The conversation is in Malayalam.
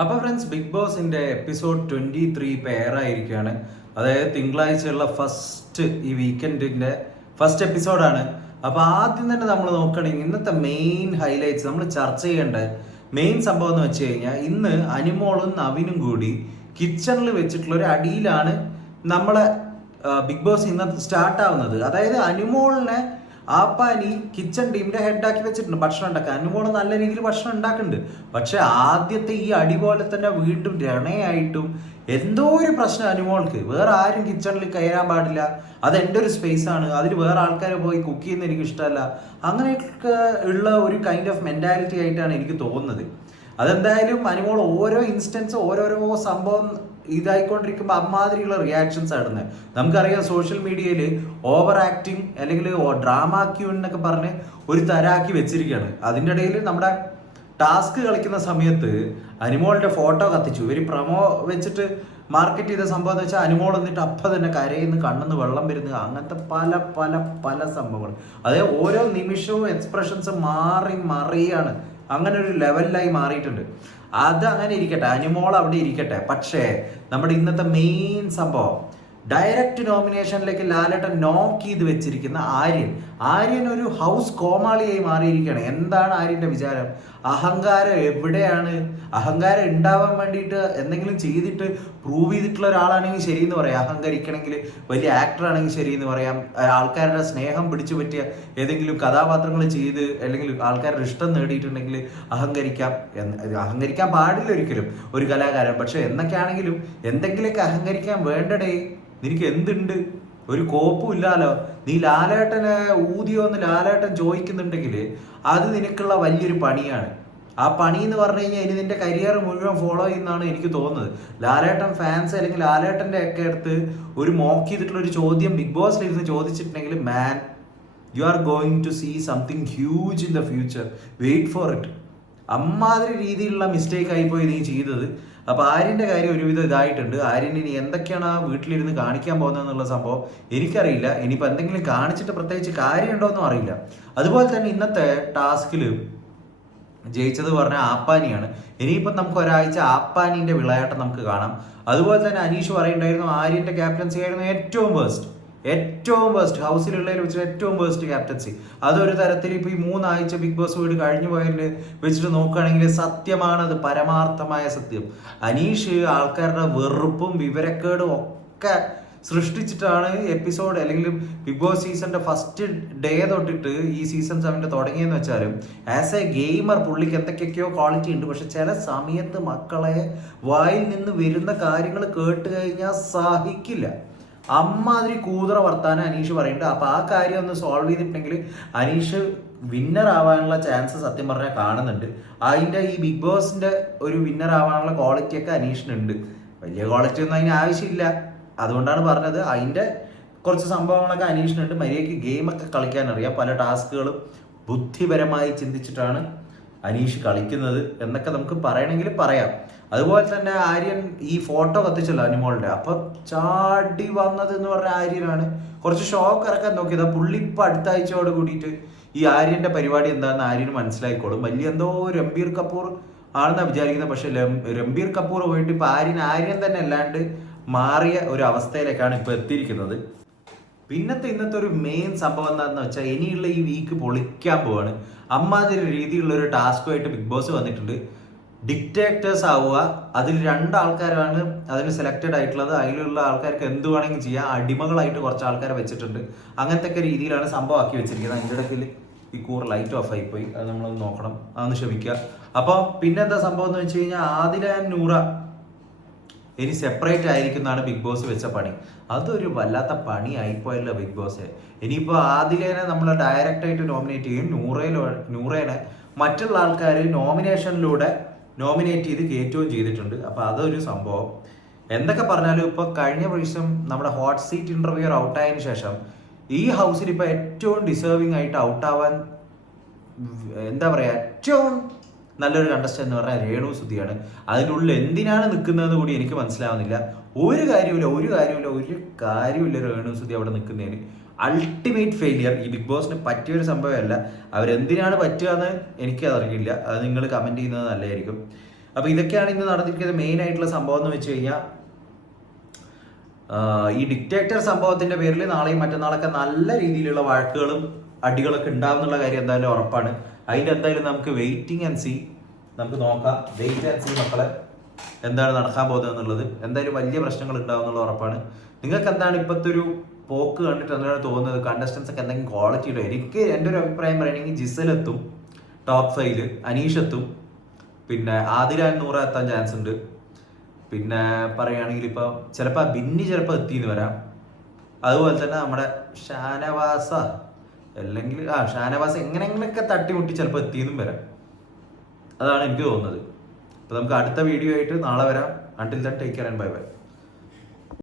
അപ്പോൾ ഫ്രണ്ട്സ്, ബിഗ് ബോസിന്റെ എപ്പിസോഡ് 23 ഇപ്പോൾ എയർ ആയിരിക്കുകയാണ്. അതായത് തിങ്കളാഴ്ചയുള്ള ഈ വീക്കെൻഡിന്റെ ഫസ്റ്റ് എപ്പിസോഡാണ്. അപ്പോൾ ആദ്യം തന്നെ നമ്മൾ നോക്കുകയാണെങ്കിൽ ഇന്നത്തെ മെയിൻ ഹൈലൈറ്റ്സ് നമ്മൾ ചർച്ച ചെയ്യേണ്ട മെയിൻ സംഭവം എന്ന് വെച്ച് കഴിഞ്ഞാൽ, ഇന്ന് അനിമോളും നവിനും കൂടി കിച്ചണിൽ വെച്ചിട്ടുള്ള ഒരു അടിയിലാണ് നമ്മളെ ബിഗ് ബോസ് ഇന്ന് സ്റ്റാർട്ട് ആവുന്നത്. അതായത് അനിമോളിനെ ആപ്പാനി കിച്ചൺ ടീമിന്റെ ഹെഡാക്കി വെച്ചിട്ടുണ്ട് ഭക്ഷണം ഉണ്ടാക്കാൻ. അനുമോള് നല്ല രീതിയിൽ ഭക്ഷണം ഉണ്ടാക്കുന്നുണ്ട്. പക്ഷെ ആദ്യത്തെ ഈ അടി പോലെ തന്നെ വീണ്ടും രണയായിട്ടും എന്തോ ഒരു പ്രശ്നം അനുമോൾക്ക്. വേറെ ആരും കിച്ചണിൽ കയറാൻ പാടില്ല, അത് എൻ്റെ ഒരു സ്പേസ് ആണ്, അതിൽ വേറെ ആൾക്കാരെ പോയി കുക്ക് ചെയ്യുന്ന എനിക്ക് ഇഷ്ടമല്ല, അങ്ങനെയൊക്കെ ഉള്ള ഒരു കൈൻഡ് ഓഫ് മെന്റാലിറ്റി ആയിട്ടാണ് എനിക്ക് തോന്നുന്നത്. അതെന്തായാലും അനുമോൾ ഓരോ ഇൻസ്റ്റൻസ് ഓരോരോ സംഭവം ഇതായിക്കൊണ്ടിരിക്കുമ്പോൾ അമ്മാതിരിയുള്ള റിയാക്ഷൻസ് ആടുന്നത് നമുക്കറിയാം. സോഷ്യൽ മീഡിയയിൽ ഓവർ ആക്ടിങ് അല്ലെങ്കിൽ ഡ്രാമ ക്യൂൺ എന്നൊക്കെ പറഞ്ഞ് ഒരു തരാക്കി വെച്ചിരിക്കുകയാണ്. അതിൻ്റെ ഇടയിൽ നമ്മുടെ ടാസ്ക് കളിക്കുന്ന സമയത്ത് അനിമോളിന്റെ ഫോട്ടോ കത്തിച്ചു. ഇവർ പ്രൊമോ വെച്ചിട്ട് മാർക്കറ്റ് ചെയ്ത സംഭവം എന്ന് വെച്ചാൽ അനിമോൾ എന്നിട്ട് അപ്പം തന്നെ കരയുന്ന കണ്ണെന്ന് വെള്ളം വരുന്നത്, അങ്ങനത്തെ പല പല പല സംഭവങ്ങൾ. അതായത് ഓരോ നിമിഷവും എക്സ്പ്രഷൻസ് മാറി മറിയാണ്, അങ്ങനെ ഒരു ലെവലിലായി മാറിയിട്ടുണ്ട്. അത് അങ്ങനെ ഇരിക്കട്ടെ, അനിമോൾ അവിടെ ഇരിക്കട്ടെ. പക്ഷേ നമ്മുടെ ഇന്നത്തെ മെയിൻ സംഭവം, ഡയറക്റ്റ് നോമിനേഷനിലേക്ക് ലാലേട്ടൻ നോക്ക് ചെയ്ത് വെച്ചിരിക്കുന്ന ആര്യൻ ഒരു ഹൗസ് കോമാളിയായി മാറിയിരിക്കുകയാണ്. എന്താണ് ആര്യന്റെ വിചാരം? അഹങ്കാരം എവിടെയാണ്? അഹങ്കാരം ഉണ്ടാവാൻ വേണ്ടിയിട്ട് എന്തെങ്കിലും ചെയ്തിട്ട് പ്രൂവ് ചെയ്തിട്ടുള്ള ഒരാളാണെങ്കിൽ ശരിയെന്ന് പറയാം, അഹങ്കരിക്കണമെങ്കിൽ. വലിയ ആക്ടർ ആണെങ്കിൽ ശരിയെന്ന് പറയാം. ആൾക്കാരുടെ സ്നേഹം പിടിച്ചു പറ്റിയ ഏതെങ്കിലും കഥാപാത്രങ്ങൾ ചെയ്ത് അല്ലെങ്കിൽ ആൾക്കാരുടെ ഇഷ്ടം നേടിയിട്ടുണ്ടെങ്കിൽ അഹങ്കരിക്കാൻ പാടില്ല ഒരിക്കലും ഒരു കലാകാരൻ. പക്ഷെ എന്നൊക്കെയാണെങ്കിലും എന്തെങ്കിലുമൊക്കെ അഹങ്കരിക്കാൻ വേണ്ടടേ. നിനക്ക് എന്തുണ്ട്? ഒരു കോപ്പും ഇല്ലാലോ. നീ ലാലേട്ടനെ ഊതിയോന്ന് ലാലേട്ടൻ ചോദിക്കുന്നുണ്ടെങ്കിൽ അത് നിനക്കുള്ള വലിയൊരു പണിയാണ്. ആ പണി എന്ന് പറഞ്ഞു കഴിഞ്ഞാൽ ഇനി നിന്റെ കരിയർ മുഴുവൻ ഫോളോ ചെയ്യുന്നതാണ് എനിക്ക് തോന്നുന്നത്. ലാലേട്ടൻ ഫാൻസ് അല്ലെങ്കിൽ ലാലേട്ടന്റെ ഒക്കെ അടുത്ത് ഒരു മോക്ക് ചെയ്തിട്ടുള്ള ഒരു ചോദ്യം ബിഗ് ബോസിലിരുന്ന് ചോദിച്ചിട്ടുണ്ടെങ്കിൽ, man, you are going to see something huge in the future, wait for it. അമ്മാതിരി രീതിയിലുള്ള മിസ്റ്റേക്ക് ആയിപ്പോയി നീ ചെയ്തത്. അപ്പൊ ആര്യന്റെ കാര്യം ഒരുവിധം ഇതായിട്ടുണ്ട്. ആര്യൻ ഇനി എന്തൊക്കെയാണ് ആ വീട്ടിലിരുന്ന് കാണിക്കാൻ പോകുന്നത് എന്നുള്ള സംഭവം എനിക്കറിയില്ല. ഇനിയിപ്പോൾ എന്തെങ്കിലും കാണിച്ചിട്ട് പ്രത്യേകിച്ച് കാര്യമുണ്ടോയെന്നും അറിയില്ല. അതുപോലെ തന്നെ ഇന്നത്തെ ടാസ്കിൽ ജയിച്ചത് പറഞ്ഞ ആപ്പാനിയാണ്. ഇനിയിപ്പം നമുക്ക് ഒരാഴ്ച ആപ്പാനിന്റെ വിളയാട്ടം നമുക്ക് കാണാം. അതുപോലെ തന്നെ അനീഷ് പറയുണ്ടായിരുന്നു ആര്യന്റെ ക്യാപ്റ്റൻസി ആയിരുന്നു ഏറ്റവും ബെസ്റ്റ് ഹൗസിലുള്ളതിൽ വെച്ചിട്ട് ഏറ്റവും ബെസ്റ്റ് ക്യാപ്റ്റൻസി. അതൊരു തരത്തിൽ ഇപ്പൊ ഈ 3 ആഴ്ച ബിഗ് ബോസ് വീട് കഴിഞ്ഞു പോയതിൽ വെച്ചിട്ട് നോക്കുകയാണെങ്കിൽ സത്യമാണത്, പരമാർത്ഥമായ സത്യം. അനീഷ് ആൾക്കാരുടെ വെറുപ്പും വിവരക്കേടും ഒക്കെ സൃഷ്ടിച്ചിട്ടാണ് എപ്പിസോഡ് അല്ലെങ്കിൽ ബിഗ് ബോസ് സീസണിന്റെ ഫസ്റ്റ് ഡേ തൊട്ടിട്ട് ഈ സീസൺ 7 തുടങ്ങിയെന്ന് വെച്ചാലും ആസ് എ ഗെയിമർ പുള്ളിക്ക് എന്തൊക്കെയൊക്കെയോ ക്വാളിറ്റി ഉണ്ട്. പക്ഷെ ചില സമയത്ത് മക്കളെ വായിൽ നിന്ന് വരുന്ന കാര്യങ്ങൾ കേട്ട് കഴിഞ്ഞാൽ സഹിക്കില്ല. അമ്മാതിരി കൂതറ വർത്താനം അനീഷ് പറയുന്നുണ്ട്. അപ്പൊ ആ കാര്യം ഒന്ന് സോൾവ് ചെയ്തിട്ടുണ്ടെങ്കിൽ അനീഷ് വിന്നർ ആവാനുള്ള ചാൻസ് സത്യം പറഞ്ഞാൽ കാണുന്നുണ്ട്. അതിന്റെ ഈ ബിഗ് ബോസിന്റെ ഒരു വിന്നർ ആവാനുള്ള ക്വാളിറ്റി ഒക്കെ അനീഷിനുണ്ട്. വലിയ ക്വാളിറ്റി ഒന്നും അതിന് ആവശ്യമില്ല. അതുകൊണ്ടാണ് പറഞ്ഞത് അതിന്റെ കുറച്ച് സംഭവങ്ങളൊക്കെ അനീഷിനുണ്ട്. മര്യാദയ്ക്ക് ഗെയിമൊക്കെ കളിക്കാൻ അറിയാം. പല ടാസ്കുകളും ബുദ്ധിപരമായി ചിന്തിച്ചിട്ടാണ് അനീഷ് കളിക്കുന്നത് എന്നൊക്കെ നമുക്ക് പറയണമെങ്കിൽ പറയാം. അതുപോലെ തന്നെ ആര്യൻ ഈ ഫോട്ടോ കത്തിച്ചല്ലോ അനിമോളുടെ, അപ്പൊ ചാടി വന്നത് എന്ന് പറഞ്ഞ ആര്യനാണ്. കുറച്ച് ഷോക്ക് ഇറക്കാൻ നോക്കിയത്. പുള്ളി ഇപ്പൊ അടുത്ത ആഴ്ചയോട് കൂടിയിട്ട് ഈ ആര്യന്റെ പരിപാടി എന്താണെന്ന് ആര്യന് മനസ്സിലായിക്കോളും. വലിയ എന്തോ രൺബീർ കപൂർ ആണെന്നാണ് വിചാരിക്കുന്നത്. പക്ഷെ രൺബീർ കപൂർ പോയിട്ട് ഇപ്പൊ ആര്യൻ തന്നെ അല്ലാണ്ട് മാറിയ ഒരു അവസ്ഥയിലേക്കാണ് ഇപ്പൊ എത്തിയിരിക്കുന്നത്. ഇന്നത്തെ ഒരു മെയിൻ സംഭവം എന്താണെന്ന് വെച്ചാൽ, ഇനിയുള്ള ഈ വീക്ക് പൊളിക്കാൻ പോവാണ്. അമ്മാതിരി രീതിയിലുള്ള ഒരു ടാസ്കുമായിട്ട് ബിഗ് ബോസ് വന്നിട്ടുണ്ട്. ഡിക്റ്റേറ്റേഴ്സ് ആവുക. അതിൽ 2 ആൾക്കാരാണ് അതിൽ സെലക്റ്റഡ് ആയിട്ടുള്ളത്. അതിലുള്ള ആൾക്കാർക്ക് എന്ത് വേണമെങ്കിലും ചെയ്യാം. അടിമകളായിട്ട് കുറച്ച് ആൾക്കാരെ വെച്ചിട്ടുണ്ട്. അങ്ങനത്തെ ഒക്കെ രീതിയിലാണ് സംഭവം ആക്കി വെച്ചിരിക്കുന്നത്. അതിൻ്റെ ഇടയ്ക്കിൽ ഈ ലൈറ്റ് ഓഫ് ആയിപ്പോയി, അത് നമ്മളൊന്ന് നോക്കണം, അതൊന്ന് ക്ഷമിക്കുക. അപ്പോൾ പിന്നെന്താ സംഭവം എന്ന് വെച്ച് കഴിഞ്ഞാൽ, ആദില ആൻഡ് നൂറ ഇനി സെപ്പറേറ്റ് ആയിരിക്കുന്നതാണ് ബിഗ് ബോസ് വെച്ച പണി. അതൊരു വല്ലാത്ത പണി ആയിപ്പോയല്ലോ ബിഗ് ബോസ്. ഇനിയിപ്പോൾ ആദിലേനെ നമ്മൾ ഡയറക്റ്റ് ആയിട്ട് നോമിനേറ്റ് ചെയ്യും, നൂറേനെ മറ്റുള്ള ആൾക്കാർ നോമിനേഷനിലൂടെ നോമിനേറ്റ് ചെയ്ത് കയറ്റുകയും ചെയ്തിട്ടുണ്ട്. അപ്പൊ അതൊരു സംഭവം. എന്തൊക്കെ പറഞ്ഞാലും ഇപ്പൊ കഴിഞ്ഞ പ്രാവശ്യം നമ്മുടെ ഹോട്ട് സീറ്റ് ഇന്റർവ്യൂർ ഔട്ടായതിനു ശേഷം ഈ ഹൗസിൽ ഇപ്പൊ ഏറ്റവും ഡിസേർവിംഗ് ആയിട്ട് ഔട്ടാവാൻ എന്താ പറയാ, ഏറ്റവും നല്ലൊരു കണ്ടസ്റ്റന്റ് എന്ന് പറഞ്ഞാൽ രേണു സുധിയാണ്. അതിനുള്ളിൽ എന്തിനാണ് നിൽക്കുന്നതെന്ന് കൂടി എനിക്ക് മനസ്സിലാവുന്നില്ല. ഒരു കാര്യമില്ല രേണു സുധി അവിടെ നിൽക്കുന്നതിന്. Ultimate failure. ഈ ബിഗ് ബോസിന് പറ്റിയൊരു സംഭവമല്ല. അവരെന്തിനാണ് പറ്റുക എന്ന് എനിക്കതറിയില്ല. അത് നിങ്ങൾ കമന്റ് ചെയ്യുന്നത് നല്ലതായിരിക്കും. അപ്പോൾ ഇതൊക്കെയാണ് ഇന്ന് നടന്നിരിക്കുന്ന മെയിൻ ആയിട്ടുള്ള സംഭവം എന്ന് വെച്ച് കഴിഞ്ഞാൽ, ഈ ഡിക്റ്റേറ്റർ സംഭവത്തിന്റെ പേരിൽ നാളെയും മറ്റന്നാളൊക്കെ നല്ല രീതിയിലുള്ള വഴക്കുകളും അടികളൊക്കെ ഉണ്ടാവും എന്നുള്ള കാര്യം എന്തായാലും ഉറപ്പാണ്. അതിൻ്റെ എന്തായാലും നമുക്ക് വെയിറ്റിംഗ് ആൻഡ് സീ, നമുക്ക് നോക്കാം, വെയിറ്റ് ആൻഡ് സീ മക്കളെ, എന്താണ് നടക്കാൻ പോകുന്നത് എന്നുള്ളത്. എന്തായാലും വലിയ പ്രശ്നങ്ങൾ ഉണ്ടാവും എന്നുള്ള ഉറപ്പാണ്. നിങ്ങൾക്ക് എന്താണ് ഇപ്പോഴത്തെ ഒരു പോക്ക് കണ്ടിട്ട് എന്താണ് തോന്നുന്നത്? കണ്ടസ്റ്റൻസ് ഒക്കെ എന്തെങ്കിലും ക്വാളിറ്റി ഉണ്ടോ? എനിക്ക് എൻ്റെ ഒരു അഭിപ്രായം പറയുകയാണെങ്കിൽ ജിസലെത്തും ടോപ്പ് 5, അനീഷ് എത്തും, പിന്നെ ആദില നൂറ എത്താൻ ചാൻസ് ഉണ്ട്. പിന്നെ പറയുകയാണെങ്കിൽ ഇപ്പോൾ ചിലപ്പോൾ ബിന്നി ചിലപ്പോൾ എത്തിയെന്ന് വരാം. അതുപോലെ തന്നെ നമ്മുടെ ഷാനവാസ അല്ലെങ്കിൽ ഷാനവാസ് എങ്ങനെയെങ്കിലൊക്കെ തട്ടിമുട്ടി ചിലപ്പോൾ എത്തിയെന്നും വരാം. അതാണ് എനിക്ക് തോന്നുന്നത്. അപ്പോൾ നമുക്ക് അടുത്ത വീഡിയോ ആയിട്ട് നാളെ വരാം. Until then take care and bye bye.